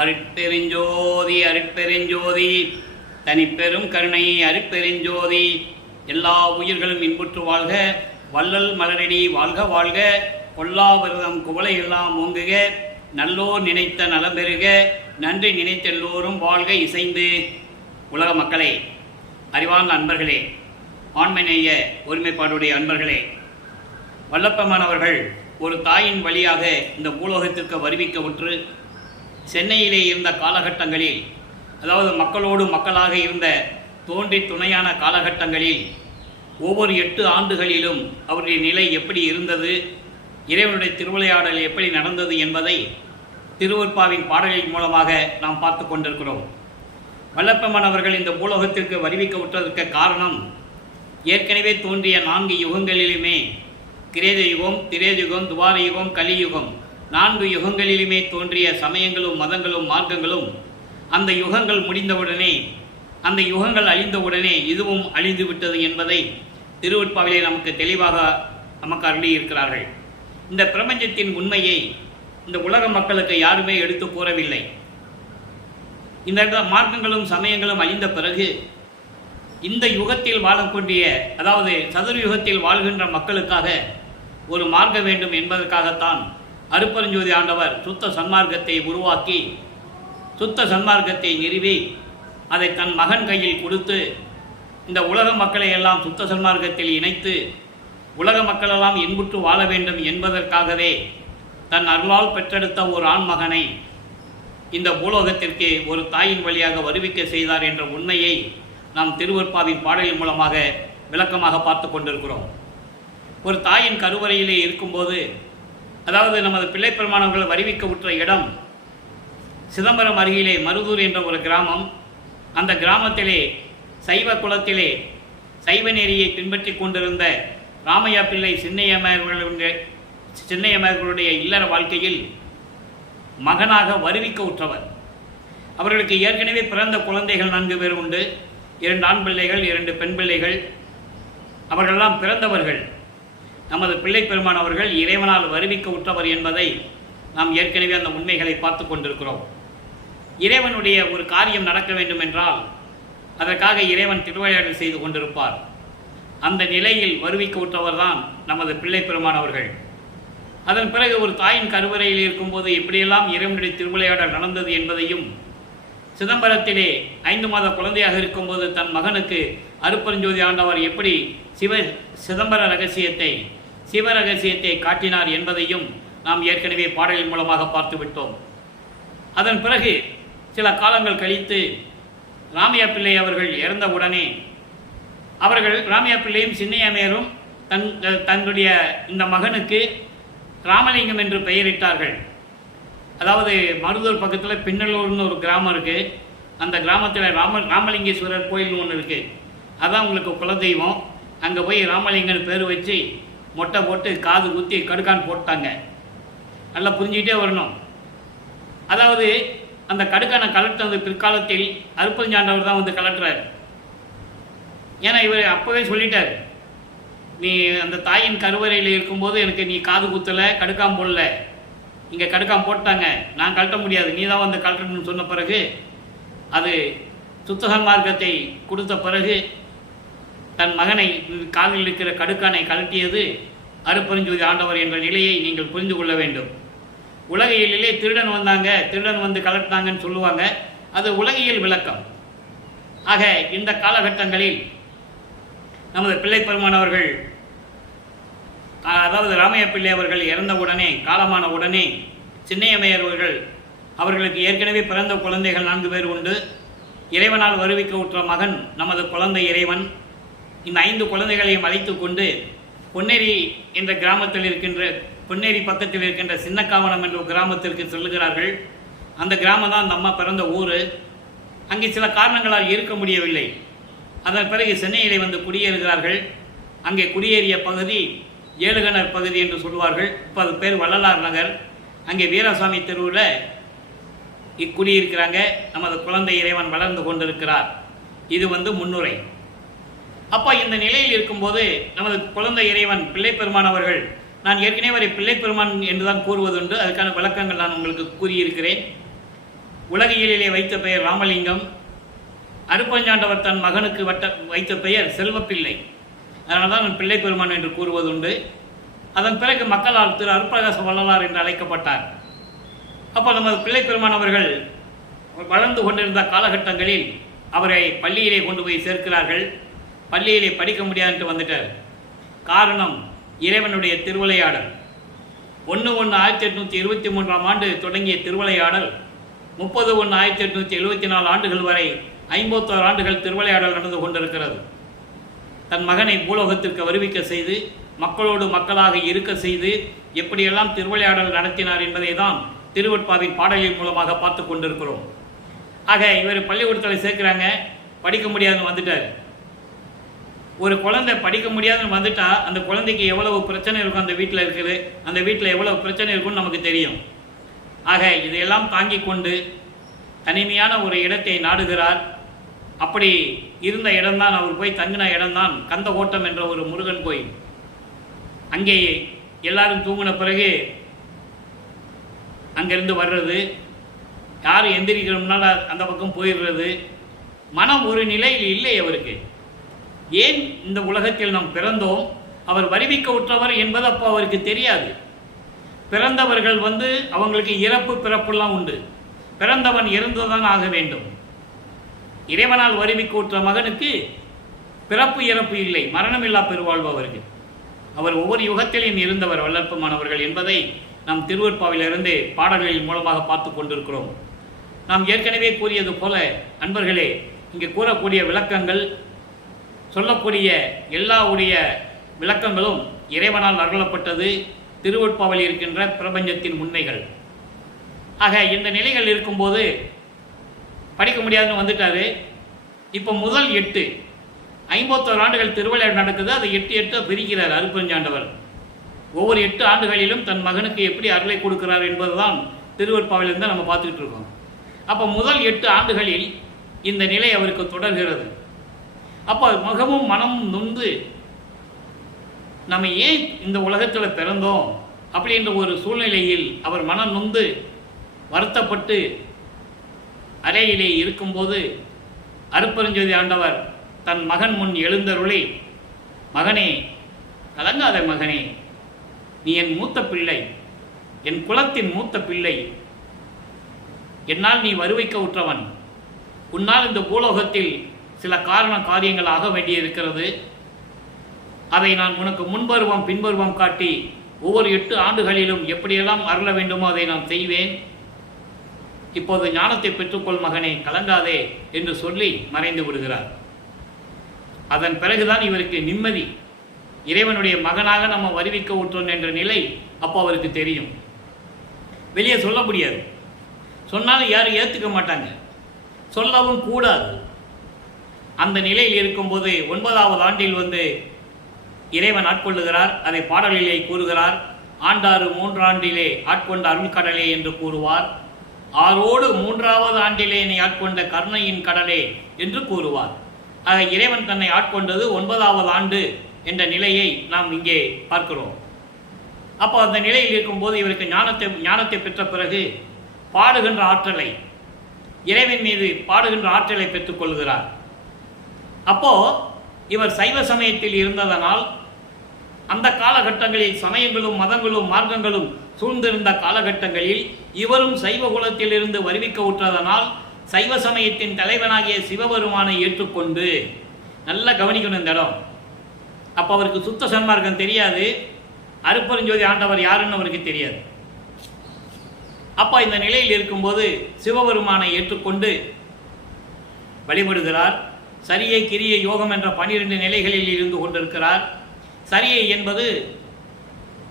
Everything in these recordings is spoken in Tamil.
அருட்பெருஞ்சோதி அருட்பெருஞ்சோதி தனிப்பெரும் கருணை அருட்பெருஞ்சோதி. எல்லா உயிர்களும் இன்புற்று வாழ்க, வள்ளல் மலரடி வாழ்க வாழ்க, கொல்லாவிரதம் குவளை எல்லாம் ஓங்குக, நல்லோர் நினைத்த நலம் பெறுக, நன்றி நினைத்த எல்லோரும் வாழ்க இசைந்து. உலக மக்களே, அறிவார்ந்த அன்பர்களே, ஆண்மைநேய ஒருமைப்பாடுடைய அன்பர்களே, வல்லப்பமானவர்கள் ஒரு தாயின் வழியாக இந்த பூலோகத்திற்கு வருவிக்கவுற்று சென்னையிலே இருந்த காலகட்டங்களில், அதாவது மக்களோடு மக்களாக இருந்த தோன்றி துணையான காலகட்டங்களில் ஒவ்வொரு 8 ஆண்டுகளிலும் அவருடைய நிலை எப்படி இருந்தது, இறைவனுடைய திருவிளையாடல் எப்படி நடந்தது என்பதை திருவருட்பாவின் பாடலின் மூலமாக நாம் பார்த்து கொண்டிருக்கிறோம். வல்லப்பெருமான் அவர்கள் இந்த பூலோகத்திற்கு வருவிக்க விட்டதற்கு காரணம், ஏற்கனவே தோன்றிய 4 யுகங்களிலுமே, கிரேத யுகம், திரேதயுகம், துவார யுகம், கலியுகம், 4 யுகங்களிலுமே தோன்றிய சமயங்களும் மதங்களும் மார்க்கங்களும் அந்த யுகங்கள் முடிந்தவுடனே, அந்த யுகங்கள் அழிந்தவுடனே இதுவும் அழிந்து விட்டது என்பதை திருவருட்பாவிலே நமக்கு தெளிவாக நமக்கு அருளியிருக்கிறார்கள். இந்த பிரபஞ்சத்தின் உண்மையை இந்த உலக மக்களுக்கு யாருமே எடுத்து கூறவில்லை. இந்த மார்க்கங்களும் சமயங்களும் அழிந்த பிறகு இந்த யுகத்தில் வாழக்கூடிய, அதாவது சதுர்யுகத்தில் வாழ்கின்ற மக்களுக்காக ஒரு மார்க்கம் வேண்டும் என்பதற்காகத்தான் அருட்பெருஞ்சோதி ஆண்டவர் சுத்த சன்மார்க்கத்தை உருவாக்கி, சுத்த சன்மார்க்கத்தை நிறுவி அதை தன் மகன் கையில் கொடுத்து இந்த உலக மக்களை எல்லாம் சுத்த சன்மார்க்கத்தில் இணைத்து உலக மக்களெல்லாம் இன்புற்று வாழ வேண்டும் என்பதற்காகவே தன் அருளால் பெற்றெடுத்த ஒரு ஆண்மகனை இந்த பூலோகத்திற்கு ஒரு தாயின் வழியாக வருவிக்க செய்தார் என்ற உண்மையை நாம் திருவருட்பாவின் பாடலின் மூலமாக விளக்கமாக பார்த்து கொண்டிருக்கிறோம். ஒரு தாயின் கருவறையிலே இருக்கும்போது, அதாவது நமது பிள்ளைப்பெருமானவர்கள் வருவிக்க உற்ற இடம் சிதம்பரம் அருகிலே மருதூர் என்ற ஒரு கிராமம். அந்த கிராமத்திலே சைவ குலத்திலே சைவ நெறியை பின்பற்றி கொண்டிருந்த ராமையா பிள்ளை சின்னையமர்களுடைய இல்லற வாழ்க்கையில் மகனாக வருவிக்க உற்றவர். அவர்களுக்கு ஏற்கனவே பிறந்த குழந்தைகள் 4 பேர் உண்டு. 2 ஆண் பிள்ளைகள், 2 பெண் பிள்ளைகள். அவர்களெல்லாம் பிறந்தவர்கள். நமது பிள்ளை பெருமான் அவர்கள் இறைவனால் வருவிக்க உற்றவர் என்பதை நாம் ஏற்கனவே அந்த உண்மைகளை பார்த்து கொண்டிருக்கிறோம். இறைவனுடைய ஒரு காரியம் நடக்க வேண்டும் என்றால் அதற்காக இறைவன் திருவிளையாடல் செய்து கொண்டிருப்பார். அந்த நிலையில் வருவிக்க உற்றவர் தான் நமது பிள்ளை பெருமான் அவர்கள். அதன் பிறகு ஒரு தாயின் கருவறையில் இருக்கும்போது எப்படியெல்லாம் இறைவனுடைய திருவிளையாடல் நடந்தது என்பதையும், சிதம்பரத்திலே 5 மாத குழந்தையாக இருக்கும்போது தன் மகனுக்கு அருட்பெருஞ்சோதி ஆண்டவர் எப்படி சிதம்பர ரகசியத்தை, சிவ ரகசியத்தை காட்டினார் என்பதையும் நாம் ஏற்கனவே பாடலின் மூலமாக பார்த்து விட்டோம். அதன் பிறகு சில காலங்கள் கழித்து ராமையா பிள்ளை அவர்கள் இறந்தவுடனே அவர்கள் ராமையா பிள்ளையும் சின்னையமையரும் தன்னுடைய இந்த மகனுக்கு ராமலிங்கம் என்று பெயரிட்டார்கள். அதாவது மருதூர் பக்கத்தில் பின்னலூர்னு ஒரு கிராமம் இருக்குது. அந்த கிராமத்தில் ராமலிங்கேஸ்வரர் கோயில் ஒன்று இருக்குது. அதான் உங்களுக்கு குலதெய்வம். அங்கே போய் ராமலிங்கன்னு பேர் வச்சு மொட்டை போட்டு காது குத்தி கடுக்கான் போட்டாங்க. நல்லா புரிஞ்சுக்கிட்டே வரணும். அதாவது அந்த கடுக்கானை கலட்டுறது பிற்காலத்தில் அருட்பெருஞ்சாண்டவர் தான் வந்து கலட்டுறார். ஏன்னா இவர் அப்போவே சொல்லிட்டார், நீ அந்த தாயின் கருவறையில் இருக்கும்போது எனக்கு நீ காது குத்தலை, கடுக்கான் போடல, இங்கே கடுக்கான் போட்டாங்க, நான் கழட்ட முடியாது, நீ தான் வந்து கழட்டணும்னு சொன்ன பிறகு, அது சுத்த சன்மார்க்கத்தை கொடுத்த பிறகு தன் மகனை காலில் இருக்கிற கடுக்கானை கழட்டியது அருட்பெருஞ்சோதி ஆண்டவர் என்ற நிலையை நீங்கள் புரிந்து கொள்ள வேண்டும். உலகியலிலே திருடன் வந்தாங்க, திருடன் வந்து கலட்டினாங்கன்னு சொல்லுவாங்க. அது உலகியல் விளக்கம். ஆக இந்த காலகட்டங்களில் நமது பிள்ளை பெருமான் அவர்கள், அதாவது ராமையா பிள்ளை அவர்கள் இறந்த உடனே, காலமான உடனே சின்னையமையர் அவர்களுக்கு ஏற்கனவே பிறந்த குழந்தைகள் 4 பேர் உண்டு. இறைவனால் வருவிக்க உற்ற மகன் நமது குழந்தை இறைவன். இந்த 5 குழந்தைகளையும் அழைத்து கொண்டு பொன்னேரி என்ற கிராமத்தில் இருக்கின்ற, பொன்னேரி பக்கத்தில் இருக்கின்ற சின்னக்காவனம் என்ற கிராமத்திற்கு செல்லுகிறார்கள். அந்த கிராமம் தான் அந்த அம்மா பிறந்த ஊர். அங்கே சில காரணங்களால் இருக்க முடியவில்லை. அதன் பிறகு சென்னையிலே வந்து குடியேறுகிறார்கள். அங்கே குடியேறிய பகுதி ஏழுகணர் பகுதி என்று சொல்வார்கள். இப்போ அது பேர் வள்ளலார் நகர். அங்கே வீராசாமி தெருவில் இக்குடியிருக்கிறாங்க. நமது குழந்தை இறைவன் வளர்ந்து கொண்டிருக்கிறார். இது முன்னுரை. அப்போ இந்த நிலையில் இருக்கும்போது நமது குழந்தை இறைவன் பிள்ளை பெருமான் அவர்கள், நான் ஏற்கனவே பிள்ளை பெருமான் என்றுதான் கூறுவதுண்டு, அதுக்கான விளக்கங்கள் நான் உங்களுக்கு கூறியிருக்கிறேன். உலகியலிலே வைத்த பெயர் ராமலிங்கம். அருப்பஞ்சாண்டவர் தன் மகனுக்கு வைத்த பெயர் செல்வப்பிள்ளை. அதனால தான் பிள்ளை பெருமான் என்று கூறுவதுண்டு. அதன் பிறகு மக்களால் திரு அருட்பிரகாச வள்ளலார் என்று அழைக்கப்பட்டார். அப்போ நமது பிள்ளை பெருமான் அவர்கள் வளர்ந்து கொண்டிருந்த காலகட்டங்களில் அவரை பள்ளியிலே கொண்டு போய் சேர்க்கிறார்கள். பள்ளியிலே படிக்க முடியாதுன்ட்டு வந்துட்டார். காரணம் இறைவனுடைய திருவிளையாடல். 1/1/1823 ஆண்டு தொடங்கிய திருவிளையாடல் 30/1/1874 ஆண்டுகள் வரை 51 ஆண்டுகள் திருவிளையாடல் நடந்து கொண்டிருக்கிறது. தன் மகனை பூலோகத்திற்கு வருவிக்க செய்து மக்களோடு மக்களாக இருக்க செய்து எப்படியெல்லாம் திருவிளையாடல் நடத்தினார் என்பதை தான் திருவெட்பாவின் பாடலின் மூலமாக பார்த்து கொண்டிருக்கிறோம். ஆக இவர் பள்ளிக்கூடத்தில் சேர்க்கிறாங்க. படிக்க முடியாதுன்னு வந்துட்டார். ஒரு குழந்தை படிக்க முடியாதுன்னு வந்துட்டா அந்த குழந்தைக்கு எவ்வளவு பிரச்சனை இருக்கும், அந்த வீட்டில் இருக்குது, அந்த வீட்டில் எவ்வளவு பிரச்சனை இருக்கும்னு நமக்கு தெரியும். ஆக இதையெல்லாம் தாங்கி கொண்டு தனிமையான ஒரு இடத்தை நாடுகிறார். அப்படி இருந்த இடம்தான், அவர் போய் தங்கின இடம்தான் கந்தகோட்டம் என்ற ஒரு முருகன் கோயில். அங்கே எல்லாரும் தூங்கின பிறகு அங்கிருந்து வர்றது, யார் எந்திரிக்கிறோம்னால அந்த பக்கம் போயிடுறது. மனம் ஒரு நிலையில் இல்லை அவருக்கு. ஏன் இந்த உலகத்தில் நாம் பிறந்தோம், அவர் வருவிக்க உற்றவர் என்பது அப்போ அவருக்கு தெரியாது. பிறந்தவர்கள் அவங்களுக்கு இறப்பு பிறப்புலாம் உண்டு. பிறந்தவன் இறந்துதான் ஆக வேண்டும். இறைவனால் வருவிக்க உற்ற மகனுக்கு பிறப்பு இறப்பு இல்லை, மரணமில்லா பெருவாழ்வு அவருக்கு. அவர் ஒவ்வொரு யுகத்திலையும் இருந்தவர் வல்லற்பமானவர்கள் என்பதை நாம் திருவெட்பாவிலிருந்து பாடல்களின் மூலமாக பார்த்து கொண்டிருக்கிறோம். நாம் ஏற்கனவே கூறியது போல அன்பர்களே, இங்கே கூறக்கூடிய விளக்கங்கள், சொல்லக்கூடிய எல்லாவுடைய விளக்கங்களும் இறைவனால் அருளப்பட்டது, திருவெட்பாவில் இருக்கின்ற பிரபஞ்சத்தின் உண்மைகள். ஆக இந்த நிலைகள் இருக்கும்போது படிக்க முடியாதுன்னு வந்துட்டாரு. இப்போ முதல் 51 ஆண்டுகள் திருவிளையாடல் நடக்குது. அதை 8 பிரிக்கிறார் அருப்பஞ்சாண்டவர். ஒவ்வொரு 8 ஆண்டுகளிலும் தன் மகனுக்கு எப்படி அருளை கொடுக்கிறார் என்பதுதான் திருவெட்பாவிலிருந்து நம்ம பார்த்துக்கிட்டு இருக்கோம். அப்போ முதல் 8 ஆண்டுகளில் இந்த நிலை அவருக்கு தொடர்கிறது. அப்போ மிகவும் மனம் நொந்து நம்ம ஏன் இந்த உலகத்தில் பிறந்தோம் அப்படின்ற ஒரு சூழ்நிலையில் அவர் மனம் நொந்து வருத்தப்பட்டு அறையிலே இருக்கும்போது அருட்பெருஞ்சோதி ஆண்டவர் தன் மகன் முன் எழுந்தருளி, மகனே, கலங்காத மகனே, நீ என் மூத்த பிள்ளை, என் குலத்தின் மூத்த பிள்ளை, என்னால் நீ வருவிக்க உற்றவன், உன்னால் இந்த பூலோகத்தில் சில காரியங்கள் ஆக வேண்டியிருக்கிறது. அதை நான் உனக்கு முன்பருவம் பின்பருவம் காட்டி ஒவ்வொரு 8 ஆண்டுகளிலும் எப்படியெல்லாம் அருள வேண்டுமோ அதை நான் செய்வேன். இப்போது ஞானத்தை பெற்றுக்கொள் மகனே, கலங்காதே என்று சொல்லி மறைந்து விடுகிறார். அதன் பிறகுதான் இவருக்கு நிம்மதி. இறைவனுடைய மகனாக நம்ம வருவிக்க உற்றோம் என்ற நிலை அப்போ அவருக்கு தெரியும். வெளியே சொல்ல முடியாது. சொன்னாலும் யாரும் ஏற்றுக்க மாட்டாங்க, சொல்லவும் கூடாது. அந்த நிலையில் இருக்கும்போது 9வது ஆண்டில் இறைவன் ஆட்கொள்ளுகிறார். அதை பாடலிலே கூறுகிறார். ஆண்டாறு 3 ஆண்டிலே ஆட்கொண்ட அருள்கடலே என்று கூறுவார். ஆரோடு 3வது ஆண்டிலே நீ ஆட்கொண்ட கருணையின் கடலே என்று கூறுவார். ஆக இறைவன் தன்னை ஆட்கொண்டது 9வது ஆண்டு என்ற நிலையை நாம் இங்கே பார்க்கிறோம். அப்போ அந்த நிலையில் இருக்கும்போது இவருக்கு ஞானத்தை பெற்ற பிறகு பாடுகின்ற ஆற்றலை, இறைவன் மீது பாடுகின்ற ஆற்றலை பெற்றுக்கொள்கிறார். அப்போ இவர் சைவ சமயத்தில் இருந்ததனால் அந்த காலகட்டங்களில் சமயங்களும் மதங்களும் மார்க்கங்களும் சூழ்ந்திருந்த காலகட்டங்களில் இவரும் சைவ குலத்திலிருந்து வருவிக்க உற்றதனால் சைவ சமயத்தின் தலைவனாகிய சிவபெருமானை ஏற்றுக்கொண்டு, நல்லா கவனிக்கணும் இந்த இடம். அப்போ அவருக்கு சுத்த சன்மார்க்கம் தெரியாது, அருட்பெருஞ்சோதி ஆண்டவர் யாருன்னு அவருக்கு தெரியாது. அப்போ இந்த நிலையில் இருக்கும்போது சிவபெருமானை ஏற்றுக்கொண்டு வழிபடுகிறார். சரியை கிரியை யோகம் என்ற 12 நிலைகளில் இருந்து கொண்டிருக்கிறார். சரியை என்பது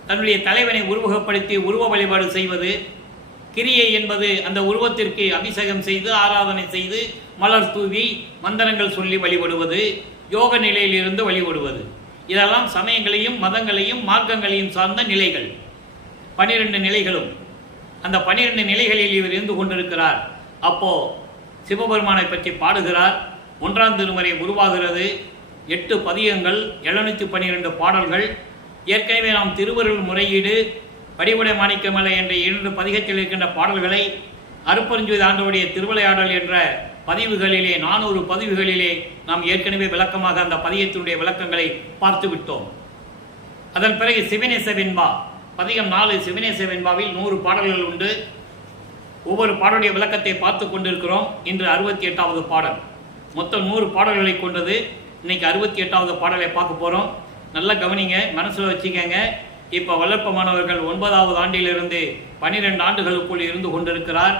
தன்னுடைய தலைவனை உருவகப்படுத்தி உருவ வழிபாடு செய்வது. கிரியை என்பது அந்த உருவத்திற்கு அபிஷேகம் செய்து ஆராதனை செய்து மலர் தூவி மந்திரங்கள் சொல்லி வழிபடுவது, யோக நிலையில் இருந்து வழிபடுவது. இதெல்லாம் சமயங்களையும் மதங்களையும் மார்க்கங்களையும் சார்ந்த நிலைகள். 12 நிலைகளும் அந்த 12 நிலைகளில் இவர் இருந்து கொண்டிருக்கிறார். அப்போ சிவபெருமானை பற்றி பாடுகிறார். 1ஆம் திருமுறை உருவாகிறது. 8 பதியங்கள், 712 பாடல்கள். ஏற்கனவே நாம் திருவருள் முறையீடு, படிவுடை மாணிக்கமலை என்ற 2 பதிகத்தில் இருக்கின்ற பாடல்களை அருட்பெருஞ்சோதி ஆண்டவருடைய திருவிளையாடல் என்ற பதிவுகளிலே 400 பதிவுகளிலே நாம் ஏற்கனவே விளக்கமாக அந்த பதியத்தினுடைய விளக்கங்களை பார்த்து விட்டோம். அதன் பிறகு சிவனேச வெண்பா பதிகம் 4 சிவனேச வெண்பாவில் 100 பாடல்கள் உண்டு. ஒவ்வொரு பாடலுடைய விளக்கத்தை பார்த்து கொண்டிருக்கிறோம். இன்று 68வது பாடல். மொத்தம் 100 பாடல்களை கொண்டது. இன்னைக்கு 68வது பாடலை பார்க்க போகிறோம். நல்லா கவனிங்க, மனசில் வச்சுக்கங்க. இப்போ வளர்ப்பு மாணவர்கள் 9வது ஆண்டிலிருந்து 12 ஆண்டுகளுக்குள் இருந்து கொண்டிருக்கிறார்.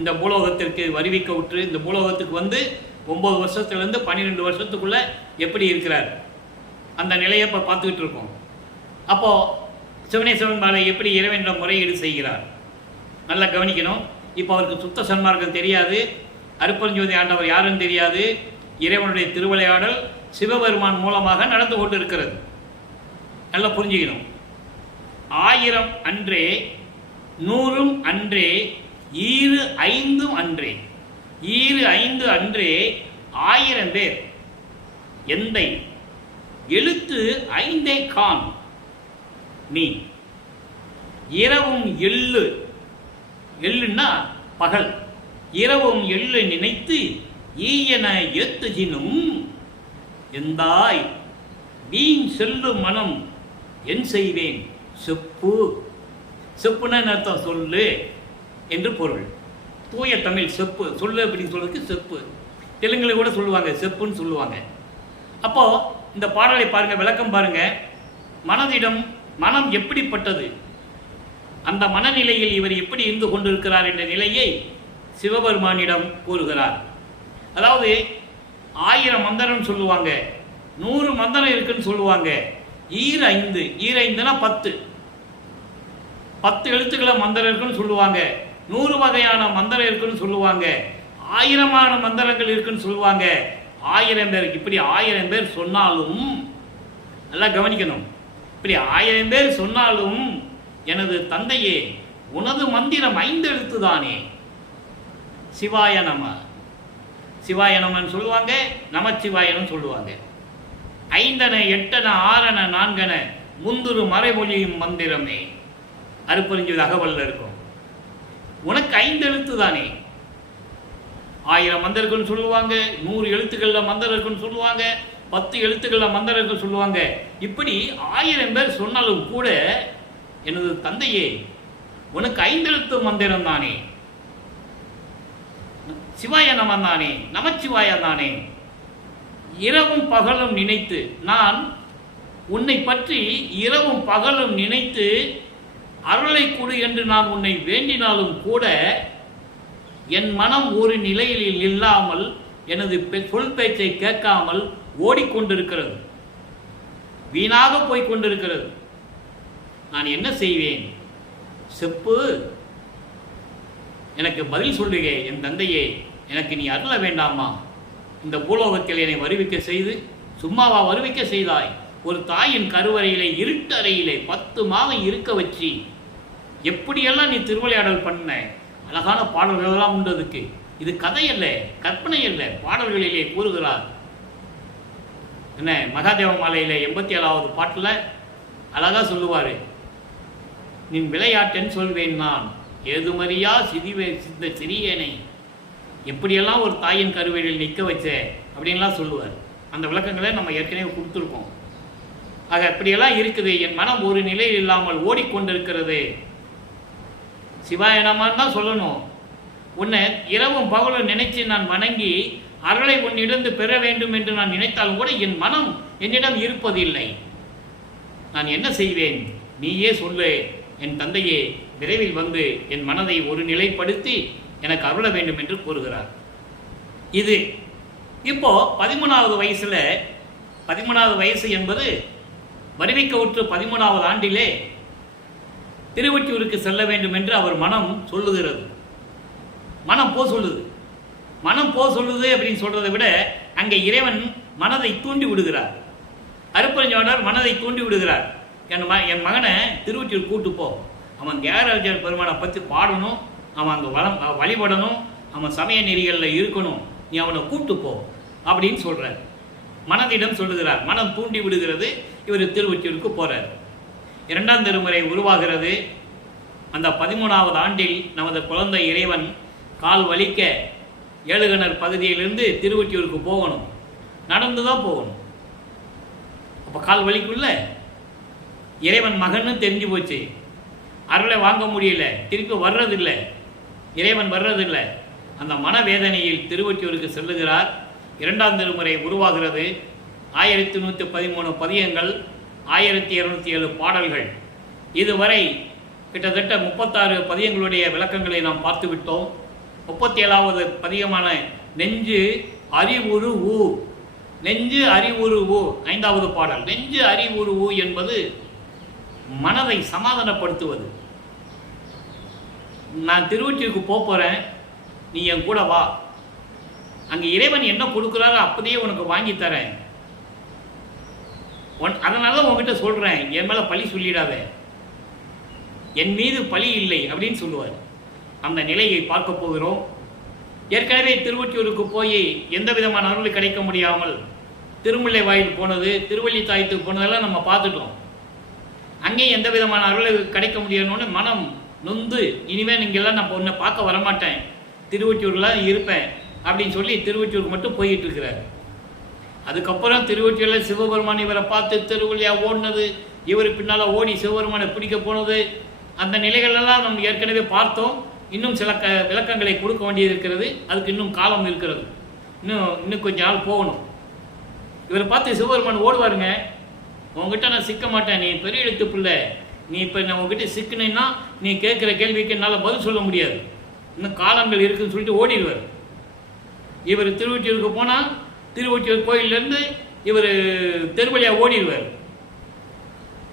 இந்த பூலோகத்திற்கு வருவிக்க விட்டு இந்த பூலோகத்துக்கு வந்து 9 வருஷத்துலேருந்து 12 வருஷத்துக்குள்ள எப்படி இருக்கிறார் அந்த நிலையை இப்போ பார்த்துக்கிட்டு இருக்கோம். அப்போது சிவனேசவன் பாலை எப்படி இறைவன்ற முறையீடு செய்கிறார் நல்லா கவனிக்கணும். இப்போ அவருக்கு சுத்த சன்மார்க்கம் தெரியாது, அருட்பெருஞ்சோதி ஆண்டவர் யாருன்னு தெரியாது. இறைவனுடைய திருவிளையாடல் சிவபெருமான் மூலமாக நடந்து கொண்டு இருக்கிறது. நல்லா புரிஞ்சுக்கணும். 1000 அன்றே, 100 அன்றே, 5 அன்றே, 5 அன்றே 1000 பேர் எந்தை எழுத்து 5 கான் நீ இரவும் எள்ளு, எள்ளுன்னா பகல், இரவும் எள்ளு நினைத்து ஈயன ஏத்துஜினும் எந்தாய் வீண் செல்லு மனம் என் செய்வேன் செப்பு. செப்புன்னு அர்த்தம் சொல்லு என்று பொருள். தூய தமிழ் செப்பு, சொல்லு அப்படின்னு சொல்றதுக்கு செப்பு. தெலுங்குல கூட சொல்லுவாங்க, செப்புன்னு சொல்லுவாங்க. அப்போ இந்த பாடலை பாருங்க, விளக்கம் பாருங்க. மனம் எப்படிப்பட்டது, அந்த மனநிலையில் இவர் எப்படி இருந்து கொண்டிருக்கிறார் என்ற நிலையை சிவபெருமானிடம் கூறுகிறார். அதாவது 1000 மந்திரம் சொல்லுவாங்க, 100 மந்திரம் இருக்குன்னு சொல்லுவாங்க. 5 5னா 10 எழுத்துக்களை மந்திரம் இருக்குன்னு சொல்லுவாங்க. 100 வகையான மந்திரம் இருக்குன்னு சொல்லுவாங்க. 1000மான மந்திரங்கள் இருக்குன்னு சொல்லுவாங்க. 1000 பேர், இப்படி 1000 பேர் சொன்னாலும் நல்லா கவனிக்கணும். இப்படி 1000 பேர் சொன்னாலும் எனது தந்தையே உனது மந்திரம் 5 எழுத்து தானே. சிவாய நம, சிவாய நமன்னு சொல்லுவாங்க, நமச்சிவாயனும் சொல்லுவாங்க. 5 8 6 4 முந்துரு மறைமொழியும் மந்திரமே. அருட்பெருஞ்சோதி அகவல்ல இருக்கும். உனக்கு 5 எழுத்து தானே. 1000 மந்திரம் இருக்குன்னு சொல்லுவாங்க, 100 எழுத்துக்கள்ல மந்திரம் இருக்குன்னு சொல்லுவாங்க, 10 எழுத்துக்கள்ல மந்திரம் இருக்குன்னு சொல்லுவாங்க. இப்படி 1000 பேர் சொன்னாலும் கூட எனது தந்தையே உனக்கு 5 எழுத்து மந்திரம் தானே. சிவாய நமன் தானே, நமச்சிவாய தானே. இரவும் பகலும் நினைத்து, நான் உன்னை பற்றி இரவும் பகலும் நினைத்து அருளை கொடு என்று நான் உன்னை வேண்டினாலும் கூட என் மனம் ஒரு நிலையில் இல்லாமல் எனது சொல் பேச்சை கேட்காமல் ஓடிக்கொண்டிருக்கிறது, வீணாக போய் கொண்டிருக்கிறது. நான் என்ன செய்வேன் செப்பு, எனக்கு பதில் சொல்லுக என் தந்தையே. எனக்கு நீ அருள வேண்டாமா? இந்த பூலோகத்தில் என்னை வருவிக்க செய்து சும்மாவா வருவிக்க செய்தாய்? ஒரு தாயின் கருவறையிலே இருட்டறையிலே 10 மாதம் இருக்க வச்சு எப்படியெல்லாம் நீ திருவிளையாடல் பண்ண. அழகான பாடல்களெல்லாம் உண்டு அதுக்கு. இது கதை அல்ல, கற்பனை அல்ல, பாடல்களிலே கூறுகிறார். என்ன மகாதேவ மாலையில 87வது பாட்டில் அழகா சொல்லுவார். நின் விளையாட்டன்னு சொல்வேன் நான் ஏதுமறியா சிந்த சிறியனை. எப்படியெல்லாம் ஒரு தாயின் கருவறையில் நிற்க வச்ச அப்படின்லாம் சொல்லுவார். அந்த விளக்கங்களை நம்ம ஏற்கனவே கொடுத்துருக்கோம். ஆக இப்படியெல்லாம் இருக்குது, என் மனம் ஒரு நிலையில் இல்லாமல் ஓடிக்கொண்டிருக்கிறது. சிவாய நமன்னு தான் சொல்லணும். உன்னை இரவும் பகலும் நினைச்சு நான் வணங்கி அருளை உன்னிடந்து பெற வேண்டும் என்று நான் நினைத்தாலும் கூட என் மனம் என்னிடம் இருப்பதில்லை. நான் என்ன செய்வேன், நீயே சொல்லு என் தந்தையே. விரைவில் வந்து என் மனதை ஒரு நிலைப்படுத்தி எனக்கு அருள வேண்டும் என்று கூறுகிறார். இது இப்போ 13வது வயசுல, 13வது வயசு என்பது வருவிக்க உற்று 13வது ஆண்டிலே திருவொற்றியூருக்கு செல்ல வேண்டும் என்று அவர் மனம் சொல்லுகிறது. மனம் போ சொல்லுது. மனம் போ சொல்லுது அப்படின்னு சொல்றதை விட அங்கே இறைவன் மனதை தூண்டி விடுகிறார். அருட்பெருஞ்சோதியார் மனதை தூண்டி விடுகிறார். என் மகனை திருவொற்றியூர் கூட்டு போ, அவன் தியாகராஜர் பெருமானை பற்றி பாடணும், அவன் அங்கே வழிபடணும், அவன் சமய நெறிகளில் இருக்கணும், நீ அவனை கூட்டு போ அப்படின்னு சொல்கிறார். மனதிடம் சொல்லுகிறார். மனம் தூண்டி விடுகிறது. இவர் திருவொற்றியூருக்கு போகிறார். 2ஆம் திருமுறை உருவாகிறது. அந்த 13வது ஆண்டில் நமது குழந்தை இறைவன் கால் வலிக்க ஏழுகணர் பகுதியிலிருந்து திருவொற்றியூருக்கு போகணும், நடந்து தான் போகணும். அப்போ கால் வலிக்குள்ள இறைவன் மகன்னு தெரிஞ்சு போச்சு, அருளை வாங்க முடியல, திருப்பி வர்றதில்லை, இறைவன் வர்றதில்லை. அந்த மனவேதனையில் திருவொற்றியூருக்கு செல்லுகிறார். 2ஆம் திருமுறை உருவாகிறது. 1113 பதியங்கள், 1207 பாடல்கள். இதுவரை கிட்டத்தட்ட 36 பதியங்களுடைய விளக்கங்களை நாம் பார்த்து விட்டோம். 37வது பதியமான நெஞ்சு அறிவுரு ஊ, நெஞ்சு அறிவுரு ஊ, 5வது பாடல். நெஞ்சு அறிவுரு ஊ என்பது மனதை சமாதானப்படுத்துவது. நான் திருவொற்றியூருக்கு போகிறேன், நீ என் கூட வா, அங்கே இறைவன் என்ன கொடுக்குறாரோ அப்போதையே உனக்கு வாங்கி தரேன், அதனால உங்ககிட்ட சொல்கிறேன், என் மேலே பழி சொல்லிடாத, என் மீது பழி இல்லை அப்படின்னு சொல்லுவார். அந்த நிலையை பார்க்க போகிறோம். ஏற்கனவே திருவொற்றியூருக்கு போய் எந்த விதமான அருள் கிடைக்க முடியாமல் திருமுல்லை வாயில் போனது, திருவள்ளித்தாயத்துக்கு போனதெல்லாம் நம்ம பார்த்துட்டோம். அங்கேயும் எந்த விதமான அருளை கிடைக்க முடியணும்னு மனம் நொந்து, இனிமேல் இங்கெல்லாம் நான் உன்னை பார்க்க வரமாட்டேன், திருவொற்றியூரில் இருப்பேன் அப்படின்னு சொல்லி திருவொற்றியூருக்கு மட்டும் போயிட்டு இருக்கிறார். அதுக்கப்புறம் திருவொற்றியூரில் சிவபெருமான் இவரை பார்த்து திருவள்ளியாக ஓடினது, இவர் பின்னால் ஓடி சிவபெருமானை பிடிக்க போனது, அந்த நிலைகளெல்லாம் நம்ம ஏற்கனவே பார்த்தோம். இன்னும் சில விளக்கங்களை கொடுக்க வேண்டியது இருக்கிறது. அதுக்கு இன்னும் காலம் இருக்கிறது, இன்னும் கொஞ்ச நாள் போகணும். இவரை பார்த்து சிவபெருமான் ஓடுவாருங்க, உங்ககிட்ட நான் சிக்க மாட்டேன், நீ பெரிய எழுத்து பிள்ளை, நீ இப்போ நான் உங்ககிட்ட சிக்கினேன்னா நீ கேட்குற கேள்விக்கு என்னால் பதில் சொல்ல முடியாது, இன்னும் காலங்கள் இருக்குதுன்னு சொல்லிட்டு ஓடிடுவார். இவர் திருவொற்றியூருக்கு போனால் திருவொற்றியூர் கோயிலேருந்து இவர் திருவள்ளியாக ஓடிடுவார்.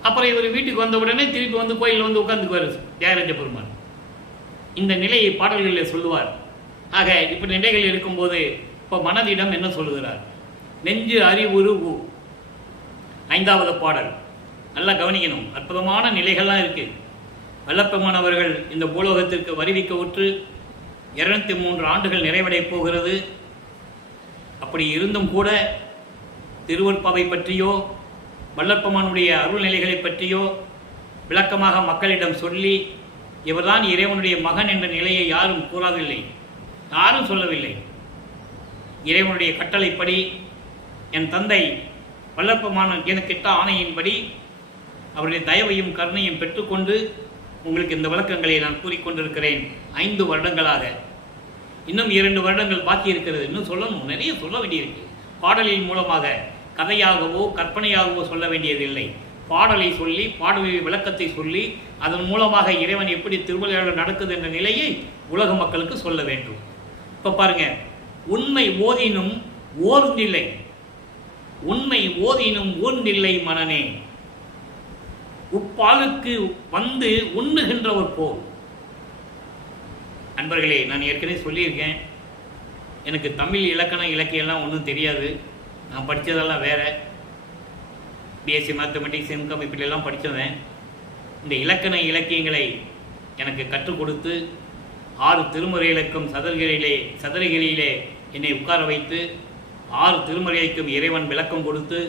அப்புறம் இவர் வீட்டுக்கு வந்த உடனே திருப்பி வந்து கோயிலில் வந்து உட்காந்துக்குவார் தியாகராஜ பெருமான். இந்த நிலையை பாடல்களில் சொல்லுவார். ஆக இப்போ நிலைகள் இருக்கும்போது இப்போ மனதிடம் என்ன சொல்லுகிறார்? நெஞ்சு அறிவுரு ஊ, 5வது பாடல். நல்லா கவனிக்கணும், அற்புதமான நிலைகள்லாம் இருக்குது. வல்லப்பெருமான் அவர்கள் இந்த பூலோகத்திற்கு வருவிக்க உற்று 203 ஆண்டுகள் நிறைவடை போகிறது. அப்படி இருந்தும் கூட திருவருட்பாவை பற்றியோ வல்லப்பெருமானுடைய அருள்நிலைகளை பற்றியோ விளக்கமாக மக்களிடம் சொல்லி இவர்தான் இறைவனுடைய மகன் என்ற நிலையை யாரும் கூறவில்லை, யாரும் சொல்லவில்லை. இறைவனுடைய கட்டளைப்படி என் தந்தை வல்லப்பெருமான் எனக்கிட்ட ஆணையின்படி அவருடைய தயவையும் கருணையும் பெற்றுக்கொண்டு உங்களுக்கு இந்த விளக்கங்களை நான் கூறிக்கொண்டிருக்கிறேன் 5 வருடங்களாக. இன்னும் 2 வருடங்கள் பாக்கி இருக்கிறது, இன்னும் சொல்லணும், நிறைய சொல்ல வேண்டியிருக்கு. பாடலின் மூலமாக கதையாகவோ கற்பனையாகவோ சொல்ல வேண்டியதில்லை. பாடலை சொல்லி பாடலின் விளக்கத்தை சொல்லி அதன் மூலமாக இறைவன் எப்படி திருவிளையாடல் நடக்குது என்ற நிலையை உலக மக்களுக்கு சொல்ல வேண்டும். இப்போ பாருங்க, உண்மை ஓதினும் ஓர்ந்தில்லை, உண்மை ஓதினும் ஊர்ந்தில்லை மனனே, உப்பாலுக்கு வந்து உண்ணுகின்றவர் போல். அன்பர்களே, நான் ஏற்கனவே சொல்லியிருக்கேன், எனக்கு தமிழ் இலக்கியம்லாம் ஒன்றும் தெரியாது. நான் படித்ததெல்லாம் வேறு, பிஎஸ்சி மேத்தமெட்டிக்ஸ் எம்காம் இப்படியெல்லாம் படித்தவன். இந்த இலக்கியங்களை எனக்கு கற்றுக் கொடுத்து 6 திருமுறைகளுக்கும் சதுரகிரியிலே என்னை உட்கார வைத்து 6 திருமுறைகளுக்கும் இறைவன் விளக்கம் கொடுத்து